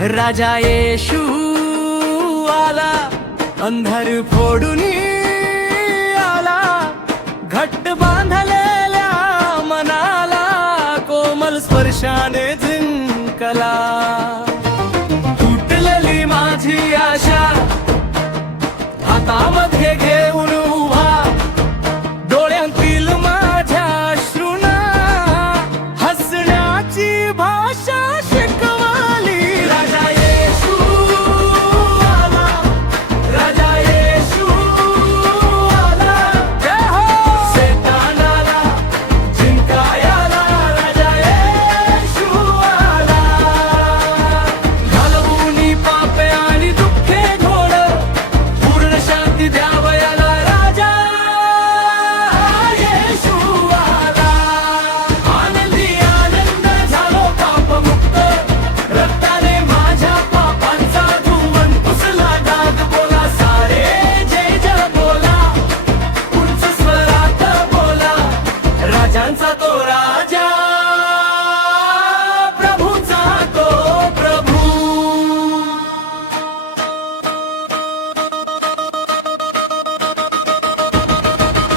राजा येशू आला, अंधार फोडून आला, घट्ट बांधलेल्या मनाला कोमल स्पर्शाने जिंकला. तुटलेली माझी आशा हातामध्ये घेऊन उभा, डोळ्यांतील माझ्या अश्रूंना हसण्याची भाषा शिकवली. राजा येशू आला, राजा येशू आला, जय हो. शैतानाला जिंकायला राजा येशू आला. घालवून पापे आणि दुःखे घोड, पूर्ण शांती द्यावयाला राजा येशू आला. आनंदी आनंद झालो पापमुक्त, रक्ताने माझ्या पापांचा धुवून पुसला डाग. बोला सारे जय जय बोला, उंच स्वरात बोला, राजांचा तो राजा, प्रभूचा तो प्रभू.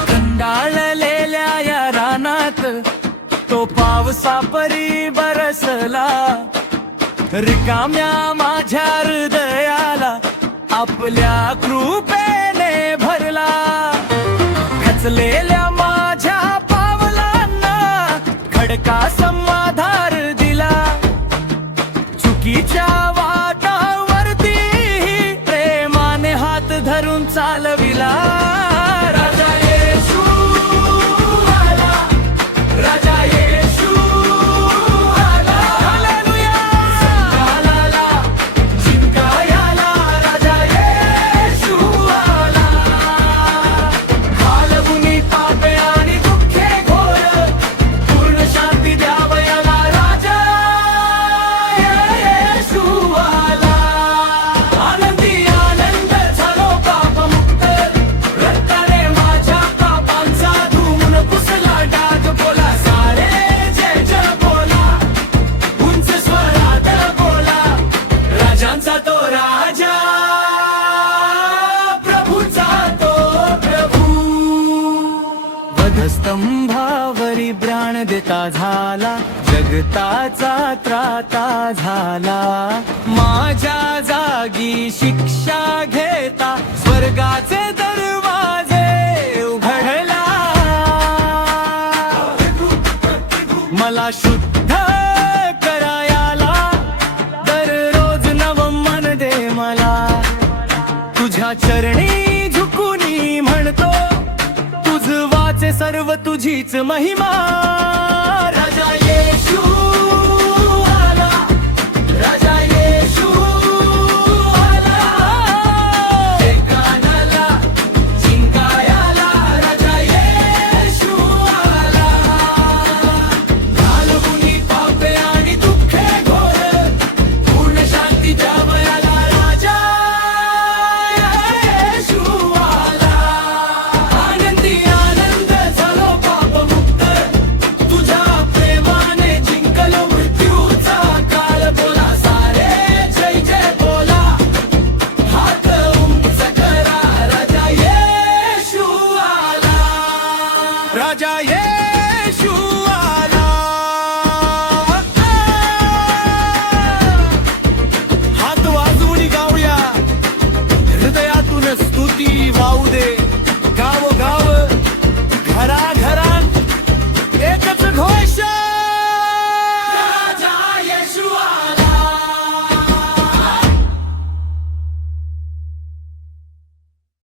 कंडाळलेल्या या रानात तो पावसापरी बरसला, रिकाम्या माझ्या हृदयाला आपल्या कृपेने भरला. खचलेल्या माझ्या पावलांना खडका समाधार दिला. चुकीच्या वाटावरती प्रेमाने हात धरून चालविला. राजा येशू आला, राजा येशू आला. हालेलुया. संतानाला जिंकायला राजा येशू आला. घालवून पापे आणि दुःखे घोर, पूर्ण शांती द्यावयाला राजा येशू आला. आनंदी आनंद झालो पापमुक्त, रक्ताने माझ्या पापांचा धुवून पुसला डाग. बोला सारे जय जय बोला, उंच स्वरात बोला, राजांचा तो राजा, प्रभूचा तो प्रभू. वधस्तंभावरी प्राण देता झाला, जगताचा त्राता झाला. माझ्या जागी शिक्षा घेता स्वर्गाचे दरवाजे उघडला. मला शुद्ध करायला दररोज नव मन दे मला. तुझ्या चरणी झुकूनी म्हणतो, तुझ वाचे सर्व तुझीच महिमा. राजा येशू आला, राजा येशू आला. एकानाला जिंकायला राजा येशू आला. घालवून पापे आणि दुःखे घोर, पूर्ण शांती द्यावयाला राजा येशू आला. आनंदी आनंद झालो पापमुक्त, तुझ्या प्रेमाने जिंकलो मृत्यूचा काळ. बोला सारे जय जय बोला, हात उंच करा, राजा येशू आला, राजा येशू